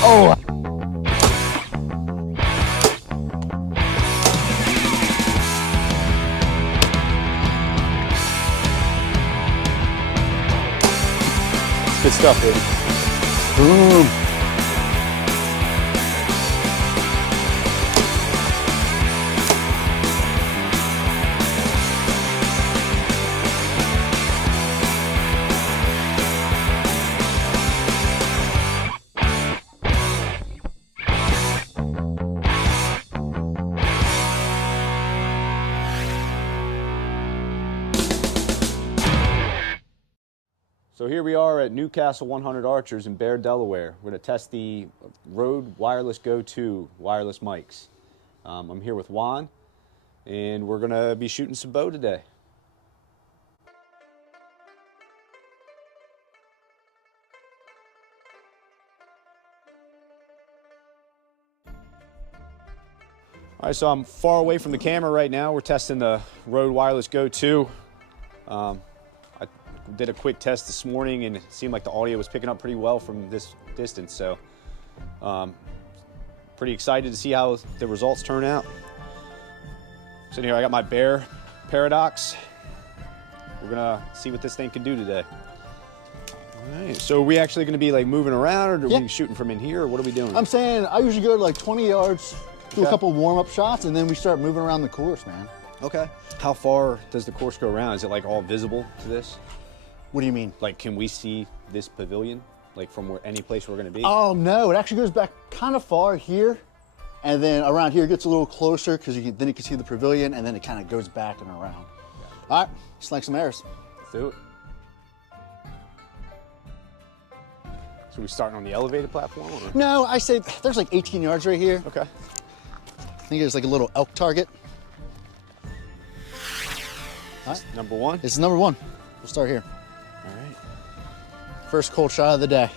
Oh! Good stuff, baby. Boom! So here we are at Newcastle 100 Archers in Bear, Delaware. We're going to test the Rode Wireless Go 2 wireless mics. I'm here with Juan, and we're going to be shooting some bow today. All right, so I'm far away from the camera right now. We're testing the Rode Wireless Go 2. I did a quick test this morning, and it seemed like the audio was picking up pretty well from this distance. So, pretty excited to see how the results turn out. So here, I got my Bear Paradox. We're gonna see what this thing can do today. All right, so are we actually gonna be like moving around, or are we shooting from in here, or what are we doing? I'm saying I usually go to like 20 yards, do a couple warm-up shots, and then we start moving around the course, man. Okay. How far does the course go around? Is it like all visible to this? What do you mean? Like, can we see this pavilion, like from where any place we're gonna be? Oh no, it actually goes back kind of far here, and then around here it gets a little closer because then you can see the pavilion, and then it kind of goes back and around. All right, slang some arrows. Let's do it. So we starting on the elevated platform? Or? No, I say there's like 18 yards right here. Okay. I think there's like a little elk target. All right. Number one? This is number one. We'll start here. All right. First cold shot of the day.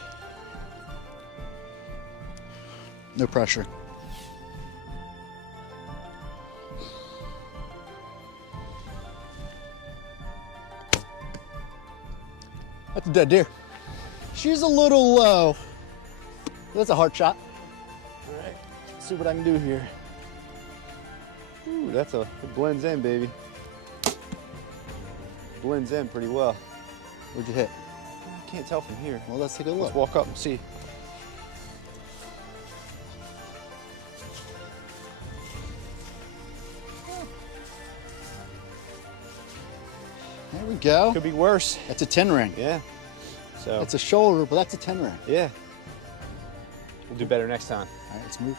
No pressure. That's a dead deer. She's a little low. That's a hard shot. All right. Let's see what I can do here. Ooh, it blends in, baby. Blends in pretty well. Where'd you hit? I can't tell from here. Well, let's take a look. Let's walk up and see. There we go. Could be worse. That's a 10 ring. Yeah. So. That's a shoulder, but that's a 10 ring. Yeah. We'll do better next time. All right, let's move.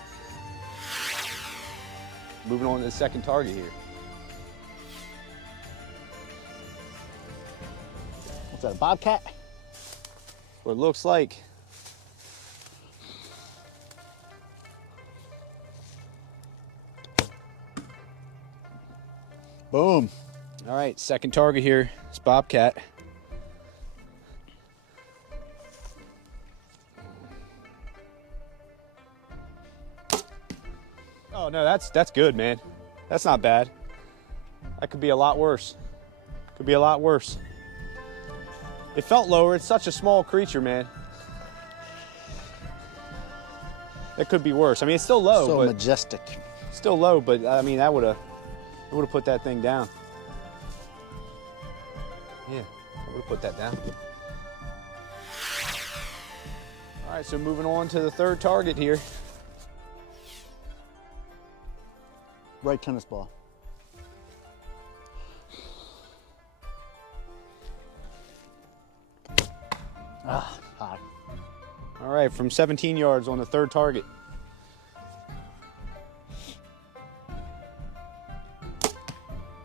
Moving on to the second target here. What's that, a bobcat? What it looks like. Boom. All right, second target here. It's bobcat. Oh no, that's good, man. That's not bad. That could be a lot worse. Could be a lot worse. It felt lower. It's such a small creature, man. It could be worse. I mean, it's still low, So but majestic. still low. But I mean, that would have put that thing down. Yeah, I would have put that down. All right, so moving on to the third target here. Right tennis ball. Ah, high. All right, from 17 yards on the third target.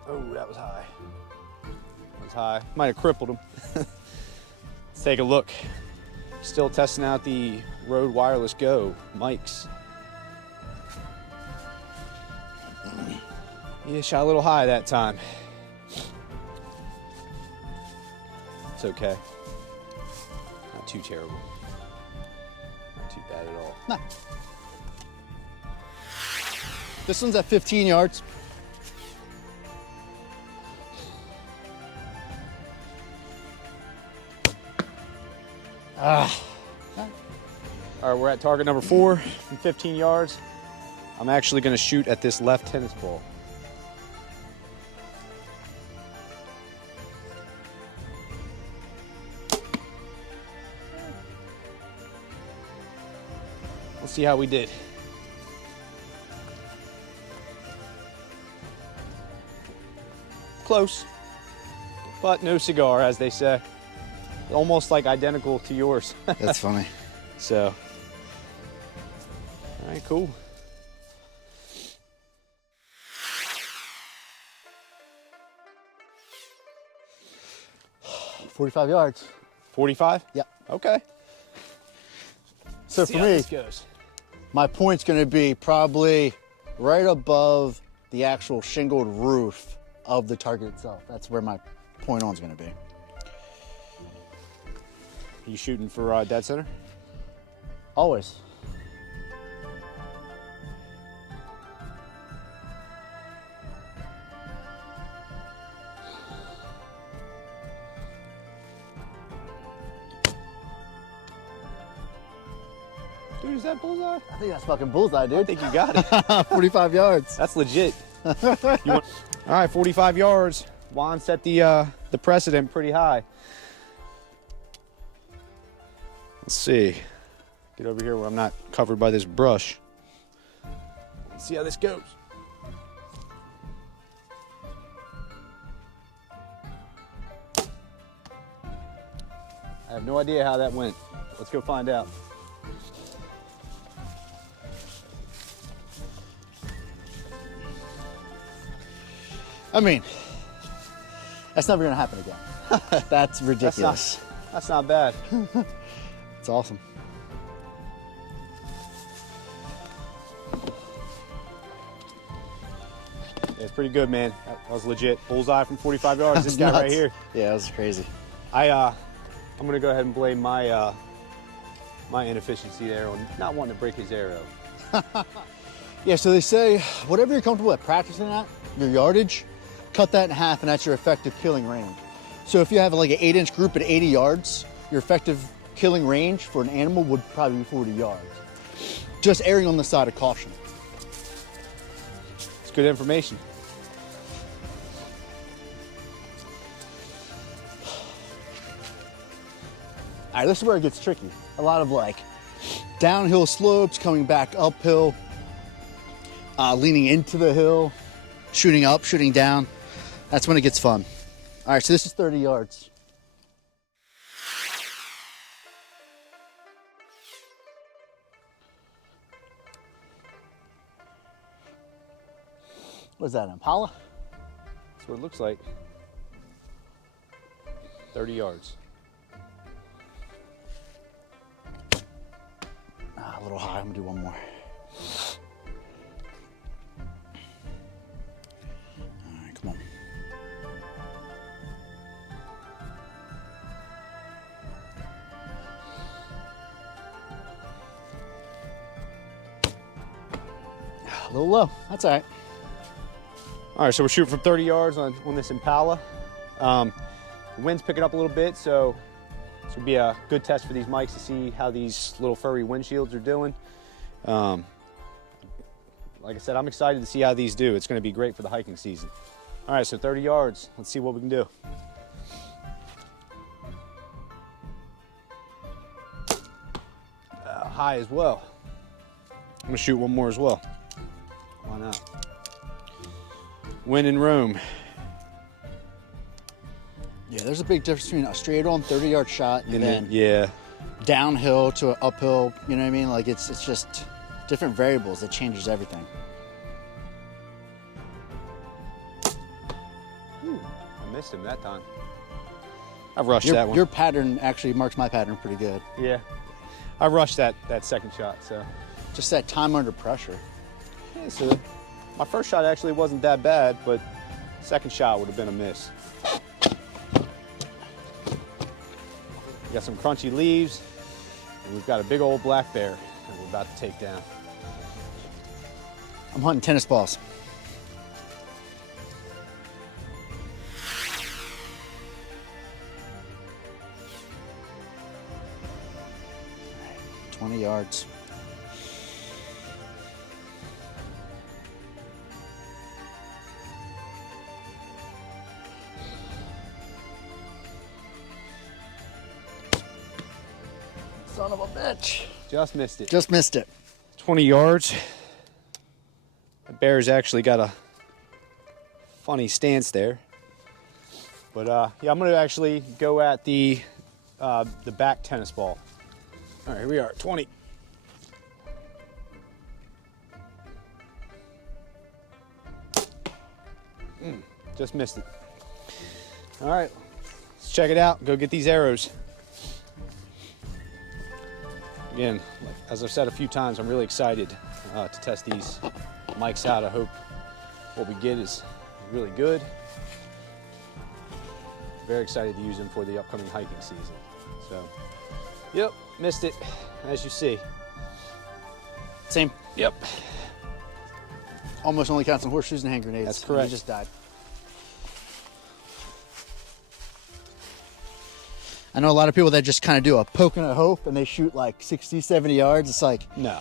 Oh, that was high. That was high. Might have crippled him. Let's take a look. Still testing out the Rode Wireless Go mics. Yeah, shot a little high that time. It's okay. Not too terrible. Not too bad at all. No. This one's at 15 yards. Ah. All right, we're at target number 4 from 15 yards. I'm actually gonna shoot at this left tennis ball. Let's see how we did. Close, but no cigar, as they say. Almost like identical to yours. That's funny. So, all right, cool. 45 yards. 45? Yep. Okay. So See for how me, this goes. my point's gonna be probably right above the actual shingled roof of the target itself. That's where my point on's gonna be. You shooting for dead center? Always. Dude, is that bullseye? I think that's fucking bullseye, dude. I think you got it. 45 yards. That's legit. All right, 45 yards. Juan set the precedent pretty high. Let's see. Get over here where I'm not covered by this brush. Let's see how this goes. I have no idea how that went. Let's go find out. I mean, that's never gonna happen again. That's ridiculous. That's not bad. It's awesome. It's pretty good, man. That was legit. Bullseye from 45 yards. This guy Nuts. right here. Yeah, that was crazy. I'm gonna go ahead and blame my my inefficiency there on not wanting to break his arrow. Yeah, so they say whatever you're comfortable at practicing at, your yardage, cut that in half and that's your effective killing range. So if you have like an 8-inch group at 80 yards, your effective killing range for an animal would probably be 40 yards. Just erring on the side of caution. It's good information. All right, this is where it gets tricky. A lot of like downhill slopes, coming back uphill, leaning into the hill, shooting up, shooting down. That's when it gets fun. All right, so this is 30 yards. What is that, Impala? That's what it looks like. 30 yards. A little high, I'm gonna do one more. All right, come on. A little low, that's all right. All right, so we're shooting from 30 yards on this Impala. The wind's picking up a little bit, so this will be a good test for these mics to see how these little furry windshields are doing. Like I said, I'm excited to see how these do. It's going to be great for the hiking season. All right, so 30 yards. Let's see what we can do. High as well. I'm going to shoot one more as well. Why not? Win in Rome. Yeah, there's a big difference between a straight on 30-yard shot and then Yeah. downhill to an uphill, you know what I mean? Like it's just different variables. It changes everything. I missed him that time. I rushed that one. Your pattern actually marks my pattern pretty good. Yeah. I rushed that second shot, so. Just that time under pressure. Yeah, so my first shot actually wasn't that bad, but second shot would have been a miss. We got some crunchy leaves, and we've got a big old black bear that we're about to take down. I'm hunting tennis balls. 20 yards. Son of a bitch. Just missed it. Just missed it. 20 yards. The bear's actually got a funny stance there. But yeah, I'm gonna actually go at the back tennis ball. All right, here we are, 20. Just missed it. All right, let's check it out. Go get these arrows. Again, as I've said a few times, I'm really excited to test these mics out. I hope what we get is really good. Very excited to use them for the upcoming hiking season. So, yep, missed it, as you see. Same. Yep. Almost only counts on horseshoes and hand grenades. That's correct. You just died. I know a lot of people that just kind of do a poke and a hope and they shoot like 60, 70 yards. It's like, No.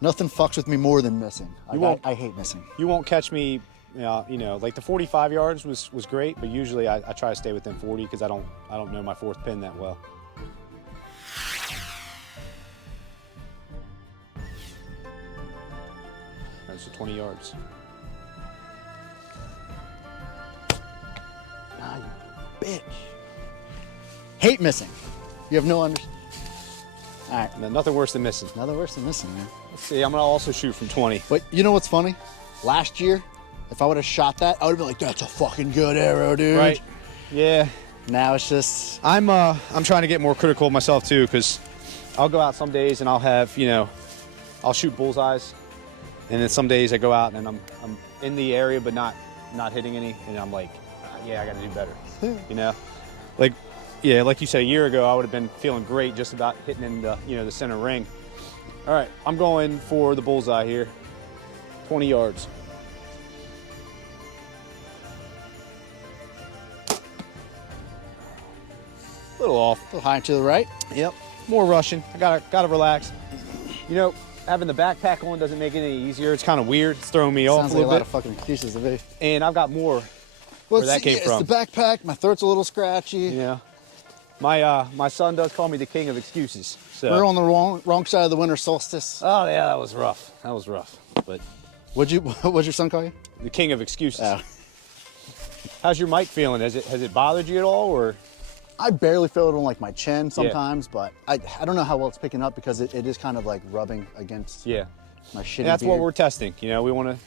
nothing fucks with me more than missing. won't- I hate missing. You won't catch me, you know, like the 45 yards was great, but usually I try to stay within 40 because I don't know my fourth pin that well. All right, so 20 yards. Ah, you bitch. Hate missing. You have no under. All right, No, nothing worse than missing. nothing worse than missing, man. Let's see, I'm gonna also shoot from 20. But you know what's funny? Last year, if I would have shot that, I would have been like, "That's a fucking good arrow, dude." Right. Yeah. Now it's just I'm trying to get more critical of myself too, because I'll go out some days and I'll have, you know, I'll shoot bullseyes, and then some days I go out and I'm in the area but not hitting any, and I'm like, yeah, I got to do better. You know, like, yeah, like you said, a year ago I would have been feeling great just about hitting in the, you know, the center ring. All right, I'm going for the bullseye here. 20 yards. A little off. a little high and to the right. Yep. More rushing. I gotta relax. You know, having the backpack on doesn't make it any easier. It's kind of weird. It's throwing me off Sounds a like a little lot bit. of fucking excuses to me. And I've got more Well, where that came from. It's the backpack. My throat's a little scratchy. Yeah. My son does call me the king of excuses. So. We're on the wrong side of the winter solstice. Oh yeah, that was rough. That was rough. But What'd your son call you? the king of excuses. Oh. How's your mic feeling? Has it bothered you at all, or? I barely feel it on like my chin sometimes, but I don't know how well it's picking up because it is kind of like rubbing against Yeah. my shitty And that's what beard. we're testing. You know, we want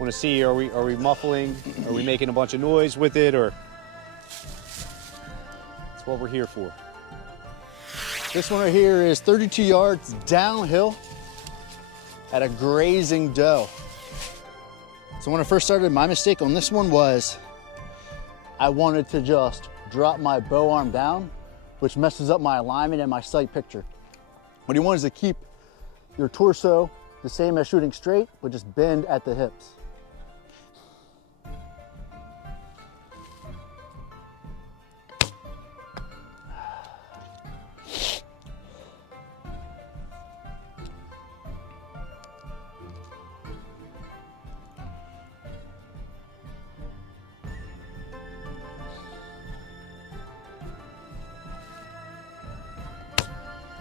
to see, are we muffling? Are we making a bunch of noise with it, or? That's what we're here for. This one right here is 32 yards downhill at a grazing doe. So when I first started, my mistake on this one was I wanted to just drop my bow arm down, which messes up my alignment and my sight picture. What you want is to keep your torso the same as shooting straight, but just bend at the hips.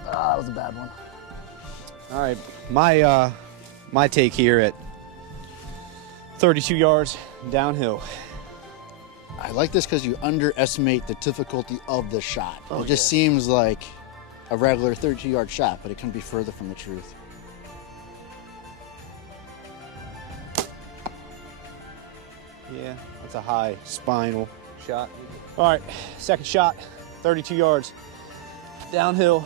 Ah, that was a bad one. All right, my take here at 32 yards downhill. I like this because you underestimate the difficulty of the shot. Oh, it just seems like a regular 32-yard shot, but it couldn't be further from the truth. Yeah, that's a high spinal shot. All right, second shot, 32 yards downhill.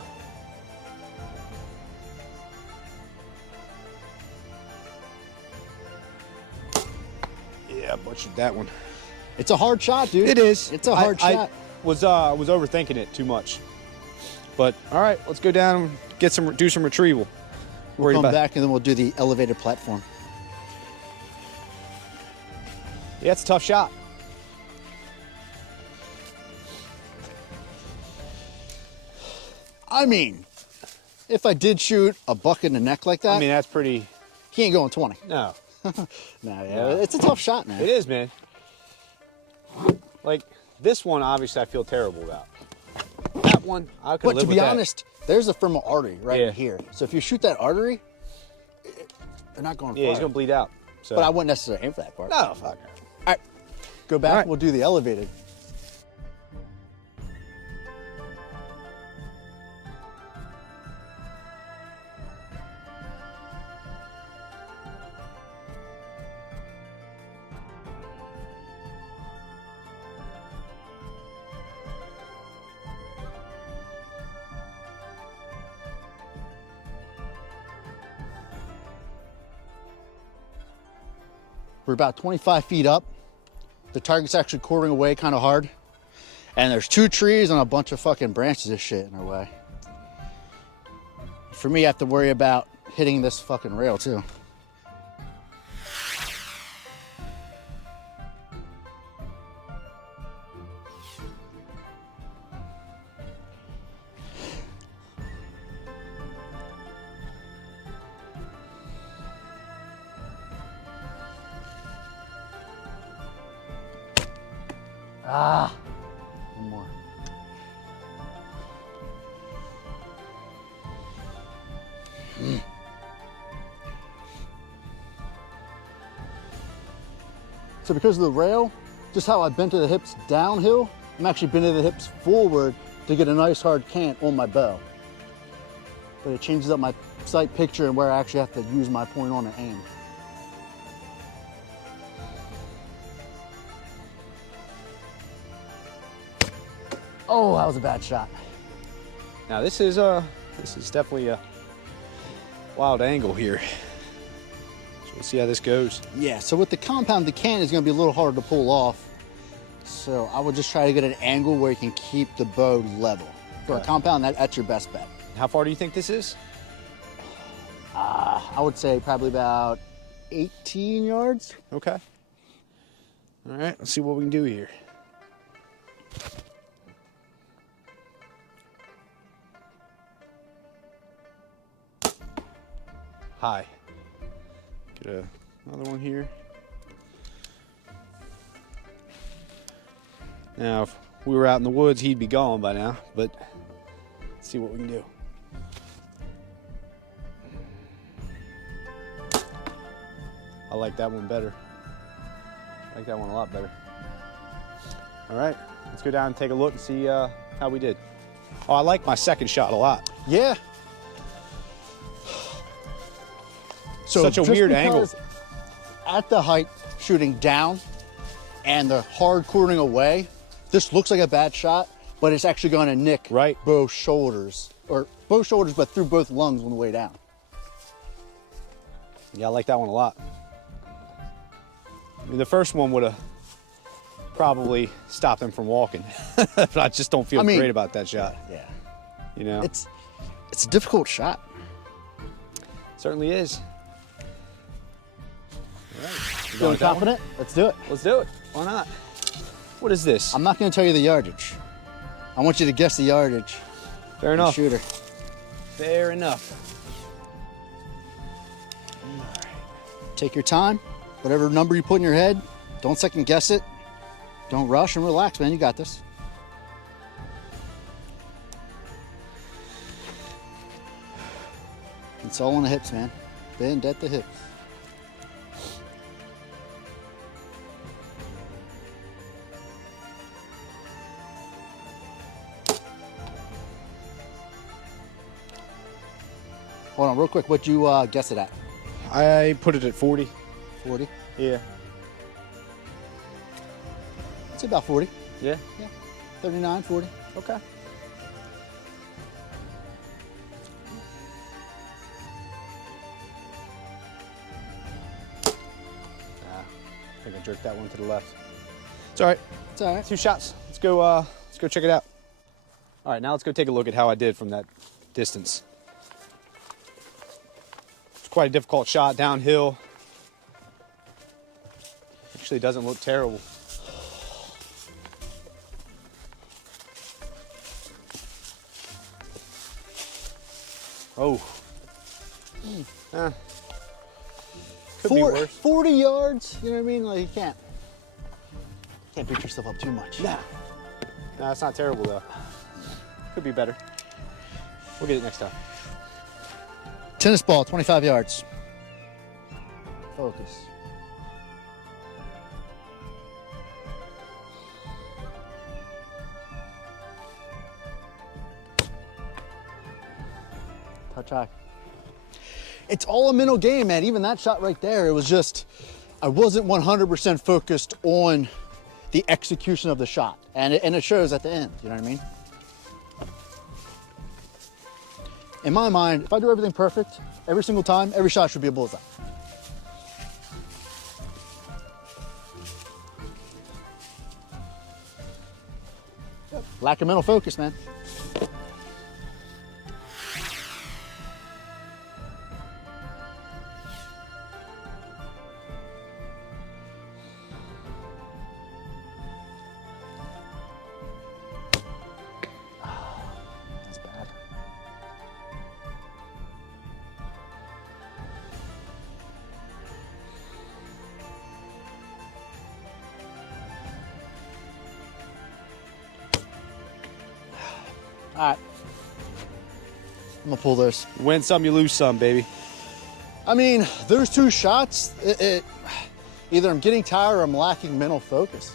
Yeah, butchered that one. It's a hard shot, dude. It is. It's a hard shot. I was overthinking it too much. But all right, let's go down and do some retrieval. We'll come back and then we'll do the elevated platform. Yeah, it's a tough shot. I mean, If I did shoot a buck in the neck like that, I mean, that's pretty. he ain't going 20. No, No, it's a tough shot, man. it is, man. Like this one, obviously, I feel terrible about. That one, I could But live to with be that. honest, there's a femoral artery right Yeah. here. So if you shoot that artery, they're not going Yeah, far. he's gonna bleed out. So. But I wouldn't necessarily aim for that part. No, fuck. All right, go back. All right. We'll do the elevated. We're about 25 feet up. The target's actually quartering away kind of hard. And there's 2 trees and a bunch of fucking branches of shit in our way. For me, I have to worry about hitting this fucking rail too. Ah, one more. So because of the rail, just how I bent to the hips downhill, I'm actually bending the hips forward to get a nice hard cant on my bow. But it changes up my sight picture and where I actually have to use my point on and aim. Oh, that was a bad shot. Now this is definitely a wild angle here. So we'll see how this goes. Yeah, so with the compound, the cant is gonna be a little harder to pull off. So I would just try to get an angle where you can keep the bow level. For a compound, that's your best bet. How far do you think this is? I would say probably about 18 yards. Okay. All right, let's see what we can do here. High. Get another one here. Now, if we were out in the woods, he'd be gone by now, but let's see what we can do. I like that one better. I like that one a lot better. All right, let's go down and take a look and see how we did. Oh, I like my second shot a lot. Yeah. So Such a just weird angle. because at the height, shooting down and the hard quartering away, this looks like a bad shot, but it's actually going to nick Right. both shoulders, or both shoulders, but through both lungs on the way down. Yeah, I like that one a lot. I mean, the first one would have probably stopped him from walking. But I just don't feel great about that shot. Yeah. You know? It's a difficult shot. Certainly is. All right. You Feeling with that one? confident? Let's do it. Let's do it. Why not? What is this? I'm not going to tell you the yardage. I want you to guess the yardage. Fair and enough. Shooter. Fair enough. Take your time. Whatever number you put in your head, don't second guess it. Don't rush and relax, man. You got this. It's all on the hips, man. Bend at the hips. Hold on, real quick. What'd you guess it at? I put it at 40. 40? Yeah. It's about 40. Yeah? Yeah. 39, 40. Okay. I think I jerked that one to the left. It's all right. It's all right. 2 shots. Let's go check it out. All right, now let's go take a look at how I did from that distance. It's quite a difficult shot downhill. Actually doesn't look terrible. Whoa. Could be worse. 40 yards, you know what I mean? Like, you can't beat yourself up too much. Nah. No, it's not terrible though. Could be better. We'll get it next time. Tennis ball, 25 yards. Focus. Touch high. It's all a mental game, man. Even that shot right there, it was just, I wasn't 100% focused on the execution of the shot. And it shows at the end, you know what I mean? In my mind, if I do everything perfect, every single time, every shot should be a bullseye. Lack of mental focus, man. That's bad. All right. I'm gonna pull this. You win some, you lose some, baby. I mean, those two shots, either I'm getting tired or I'm lacking mental focus.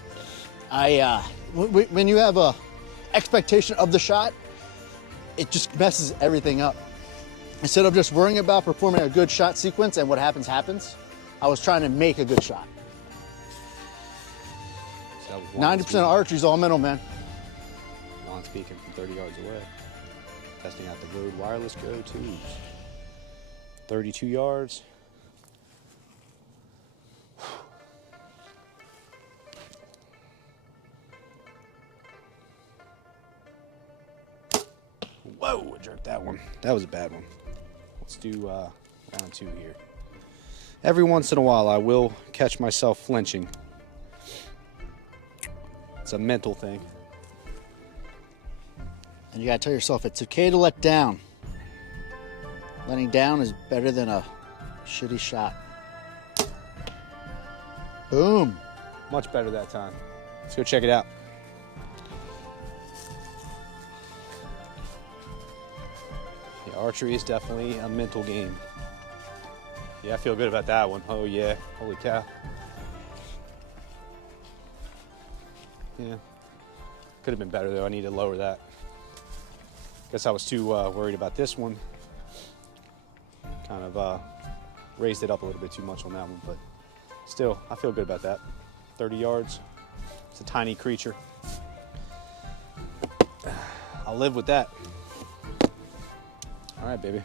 When you have a expectation of the shot, it just messes everything up. Instead of just worrying about performing a good shot sequence and what happens, happens, I was trying to make a good shot. So 90% of archery is all mental, man. Juan speaking from 30 yards away. Testing out the Rode Wireless Go 2s. 32 yards. Whoa, I jerked that one. That was a bad one. Let's do round 2 here. Every once in a while, I will catch myself flinching. It's a mental thing. And you gotta tell yourself it's okay to let down. Letting down is better than a shitty shot. Boom. Much better that time. Let's go check it out. Yeah, archery is definitely a mental game. Yeah, I feel good about that one. Oh yeah, holy cow. Yeah, could have been better though. I need to lower that. Guess I was too worried about this one. Kind of raised it up a little bit too much on that one, but still, I feel good about that. 30 yards. It's a tiny creature. I'll live with that. All right, baby.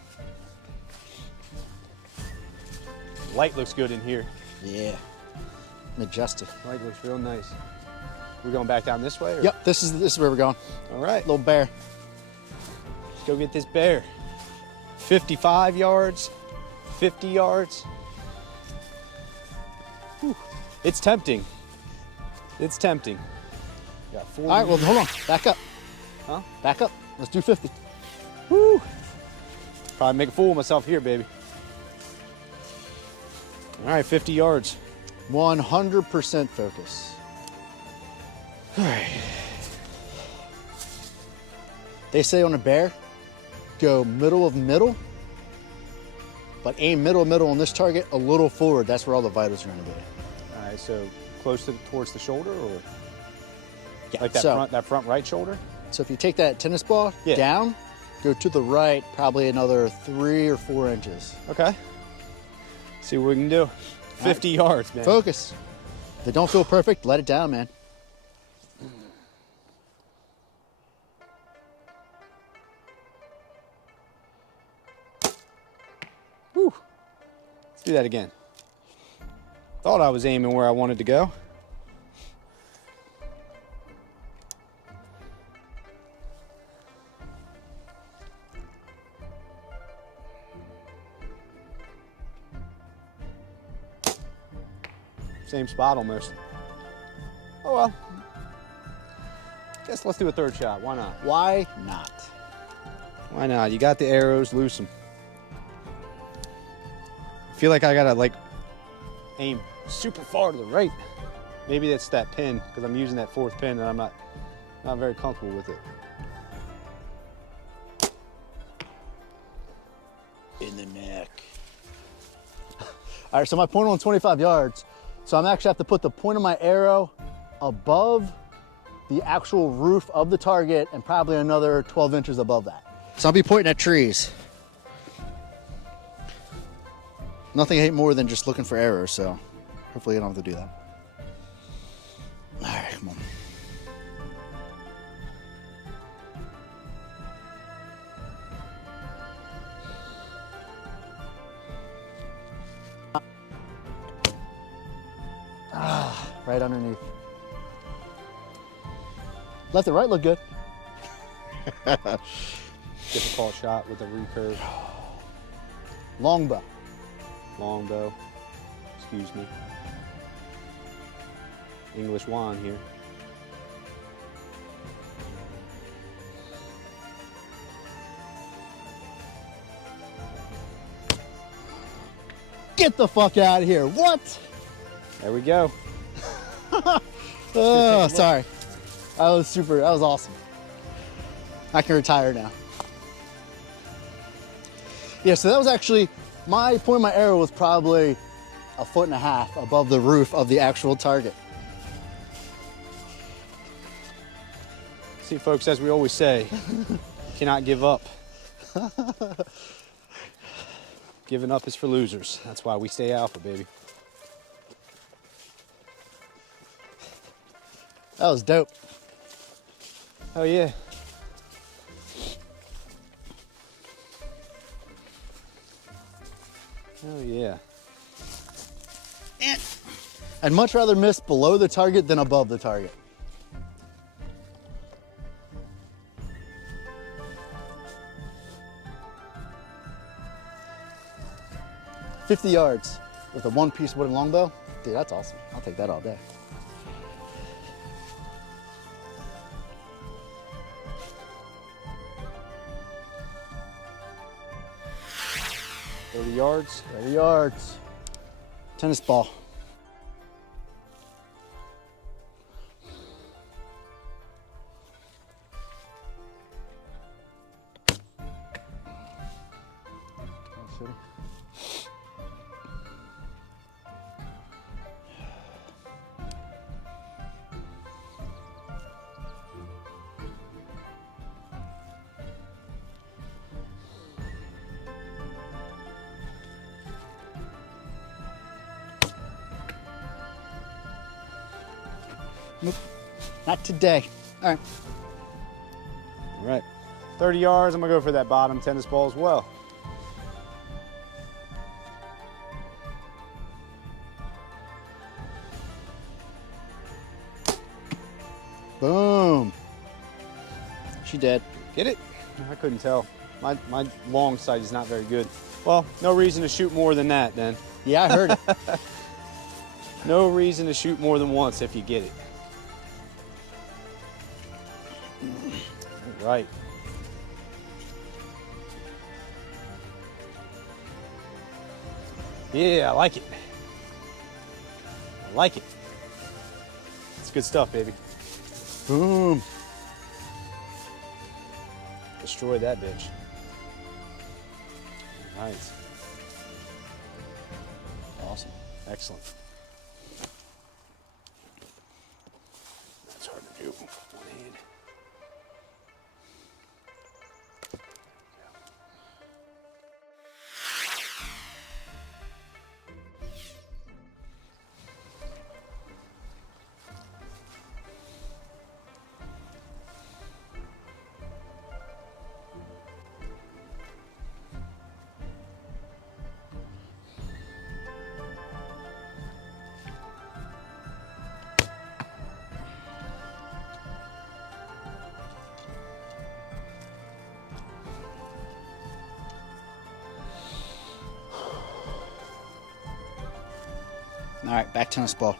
Light looks good in here. Yeah. Majestic. Light looks real nice. We're going back down this way? Or? Yep, this is where we're going. All right. Little bear. Let's go get this bear. 55 yards, 50 yards. Whew. It's tempting. It's tempting. Got 40. All right, well, hold on. Back up. Huh? Back up. Let's do 50. Woo. Probably make a fool of myself here, baby. All right, 50 yards. 100% focus. All right. They say on a bear, go middle of middle, but aim middle on this target, a little forward. That's where all the vitals are gonna be. All right, so close towards the shoulder, or Yeah, like that front right shoulder? So if you take that tennis ball Yeah. down, go to the right, probably another 3 or 4 inches. Okay. See what we can do. 50 yards, man. Focus. If it don't feel perfect, let it down, man. Whew. Let's do that again. Thought I was aiming where I wanted to go. Same spot almost. Oh well. Guess let's do a third shot. Why not? Why not? Why not? You got the arrows, loose them. feel like I gotta like aim super far to the right. Maybe that's that pin, because I'm using that fourth pin and I'm not very comfortable with it. In the neck. All right, so my point on 25 yards. So I'm actually have to put the point of my arrow above the actual roof of the target and probably another 12 inches above that. So I'll be pointing at trees. Nothing I hate more than just looking for errors, so hopefully I don't have to do that. All right, come on. Right underneath. Left and right look good. Difficult shot with a recurve. Longbow. Longbow. Excuse me. English wand here. Get the fuck out of here. What? There we go. Oh, sorry. That was awesome. I can retire now. Yeah, so that was actually, my point of my arrow was probably 1.5 feet above the roof of the actual target. See, folks, as we always say, you cannot give up. Giving up is for losers. That's why we stay alpha, baby. That was dope. Oh yeah. Oh yeah. I'd much rather miss below the target than above the target. "50 yards with a one-piece wooden longbow." Dude, that's awesome. I'll take that all day. Yards. 30 yards. Tennis ball. Nope, not today. All right. All right. 30 yards. I'm gonna go for that bottom tennis ball as well. Boom. She dead. Get it? I couldn't tell. My long sight is not very good. Well, no reason to shoot more than that then. Yeah, I heard it. No reason to shoot more than once if you get it. All right. Yeah, I like it. I like it. It's good stuff, baby. Boom. Destroy that bitch. Nice. Awesome. Excellent. That's hard to do. One hand. All right, back tennis ball.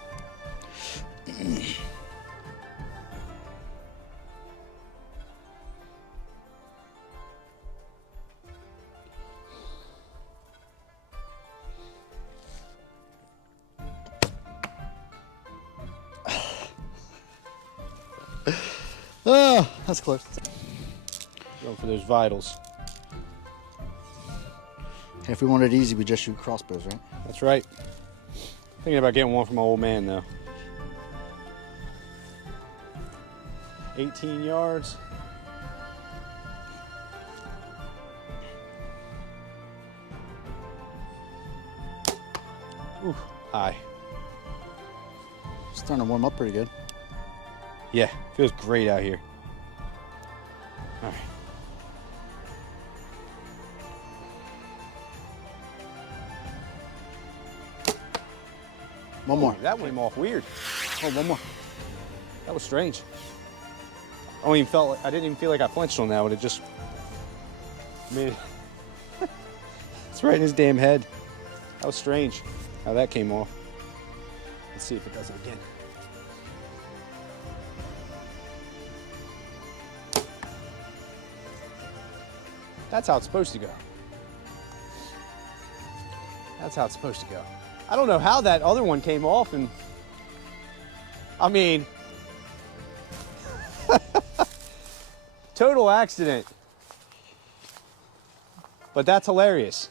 Oh, that's close. Going for those vitals. If we wanted it easy, we just shoot crossbows, right? That's right. Thinking about getting one for my old man though. 18 yards. Ooh, high. Starting to warm up pretty good. Yeah, feels great out here. All right. One more. Ooh, that went off weird. Oh, one more. That was strange. I didn't even feel like I flinched on that one. It just made it. It's right in his damn head. That was strange how that came off. Let's see if it does it again. That's how it's supposed to go. That's how it's supposed to go. I don't know how that other one came off, and I mean, total accident. But that's hilarious.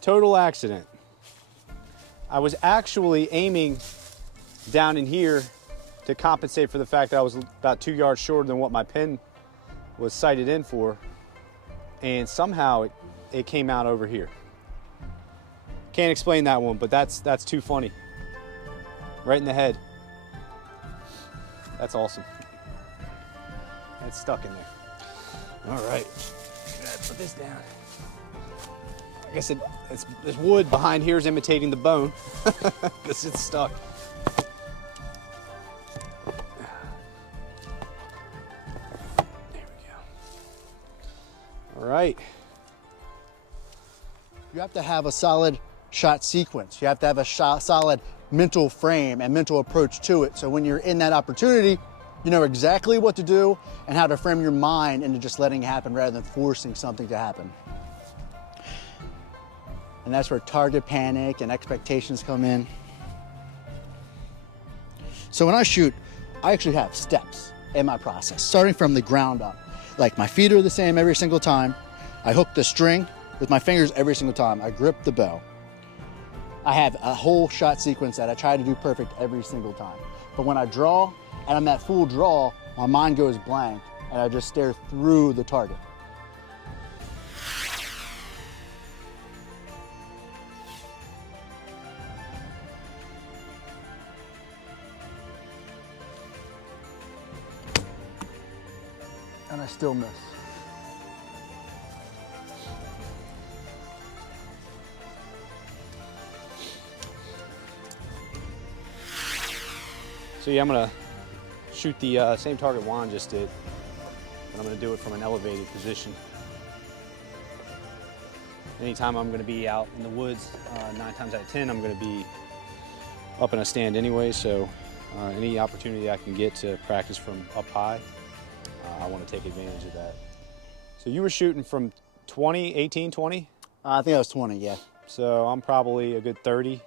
Total accident. I was actually aiming down in here to compensate for the fact that I was about 2 yards shorter than what my pin was sighted in for. And somehow it came out over here. Can't explain that one, but that's too funny. Right in the head. That's awesome. It's stuck in there. All right, put this down. I guess this wood behind here is imitating the bone because it's stuck. There we go. All right. You have to have a solid shot sequence. You have to have a solid mental frame and mental approach to it. So when you're in that opportunity, you know exactly what to do and how to frame your mind into just letting it happen rather than forcing something to happen. And that's where target panic and expectations come in. So when I shoot, I actually have steps in my process, starting from the ground up. Like my feet are the same every single time. I hook the string with my fingers every single time. I grip the bow. I have a whole shot sequence that I try to do perfect every single time. But when I draw and I'm at full draw, my mind goes blank and I just stare through the target. And I still miss. So yeah, I'm gonna shoot the same target Juan just did, but I'm gonna do it from an elevated position. Anytime I'm gonna be out in the woods, 9 times out of 10, I'm gonna be up in a stand anyway, so any opportunity I can get to practice from up high, I wanna take advantage of that. So you were shooting from 20, 18, 20? I think I was 20, yeah. So I'm probably a good 30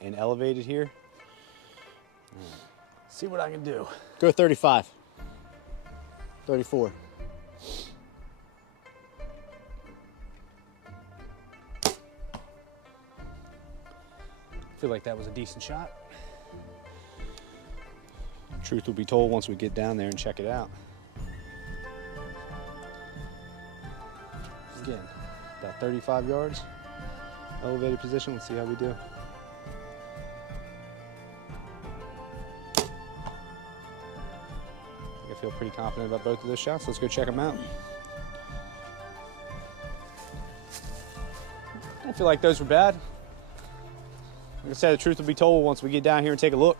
and elevated here. See what I can do. Go 35. 34. I feel like that was a decent shot. Truth will be told once we get down there and check it out. Again, about 35 yards. Elevated position, let's see how we do. I feel pretty confident about both of those shots. Let's go check them out. I don't feel like those were bad. Like I said, the truth will be told once we get down here and take a look.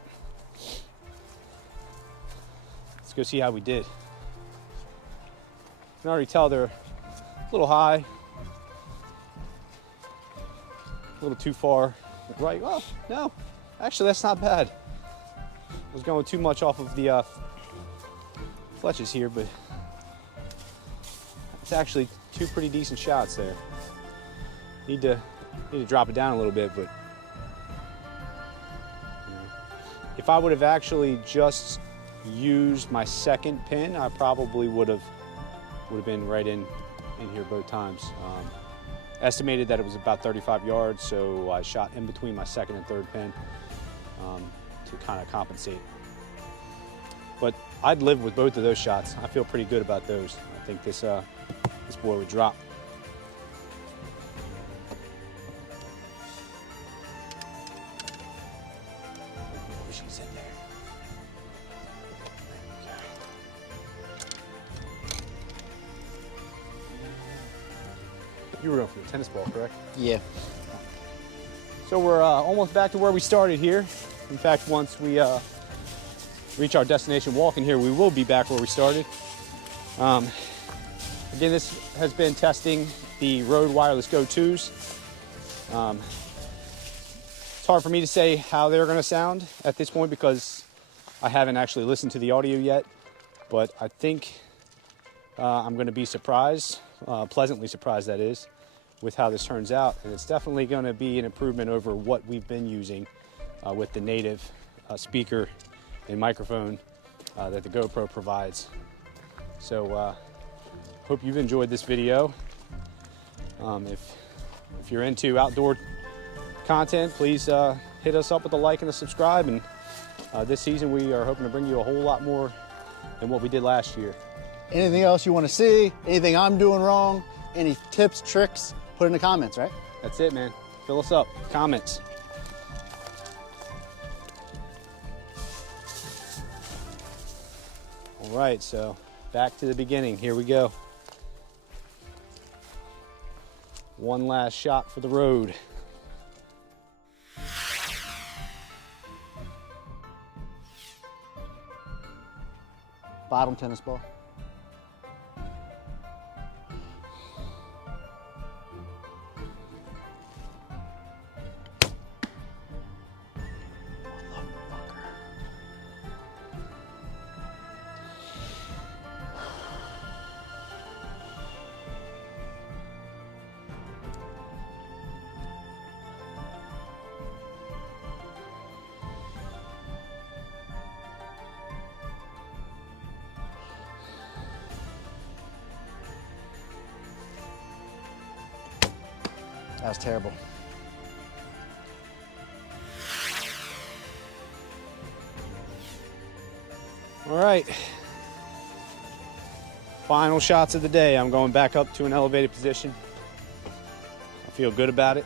Let's go see how we did. You can already tell they're a little high, a little too far right. Oh, no, actually that's not bad. I was going too much off of the fletches here, but it's actually two pretty decent shots there. Need to drop it down a little bit, but If I would have actually just used my second pin, I probably would have been right in here both times. Estimated that it was about 35 yards, so I shot in between my second and third pin to kind of compensate. But I'd live with both of those shots. I feel pretty good about those. I think this boy would drop. She's in there. You were going for the tennis ball, correct? Yeah. So we're almost back to where we started here. In fact, once we reach our destination walking here, we will be back where we started. Again, this has been testing the Rode Wireless Go 2s. It's hard for me to say how they're going to sound at this point because I haven't actually listened to the audio yet, but I think I'm going to be surprised, pleasantly surprised that is, with how this turns out. And it's definitely going to be an improvement over what we've been using with the native speaker and microphone that the GoPro provides. So hope you've enjoyed this video. If you're into outdoor content, please hit us up with a like and a subscribe. And this season we are hoping to bring you a whole lot more than what we did last year. Anything else you want to see? Anything I'm doing wrong? Any tips, tricks? Put in the comments, right? That's it, man. Fill us up. Comments. All right, so back to the beginning. Here we go. One last shot for the road. Bottom tennis ball. That was terrible. All right. Final shots of the day. I'm going back up to an elevated position. I feel good about it.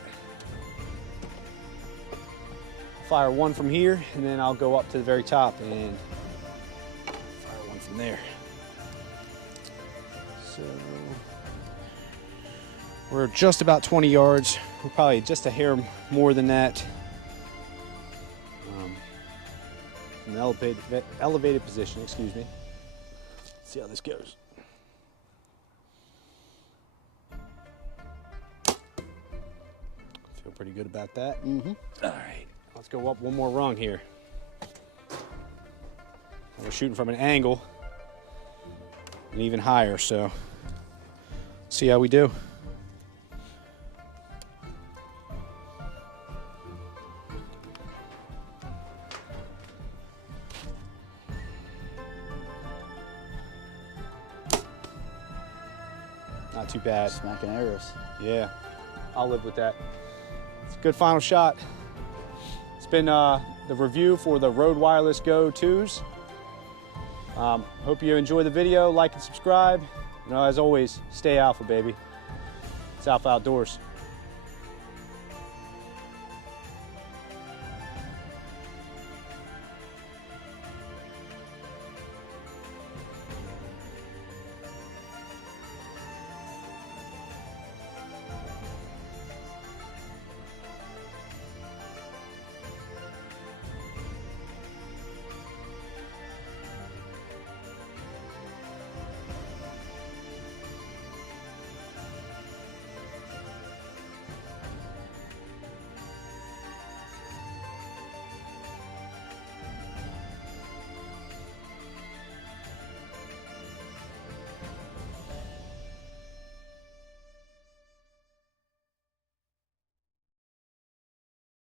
Fire one from here, and then I'll go up to the very top and fire one from there. So we're just about 20 yards. We're probably just a hair more than that. An elevated position, excuse me. Let's see how this goes. Feel pretty good about that. Mm-hmm. All right, let's go up one more rung here. We're shooting from an angle and even higher, so see how we do. Not too bad. Smacking arrows. Yeah, I'll live with that. It's a good final shot. It's been the review for the Rode Wireless Go 2s. Hope you enjoy the video, like and subscribe. You know, as always, stay alpha, baby. It's Alpha Outdoors.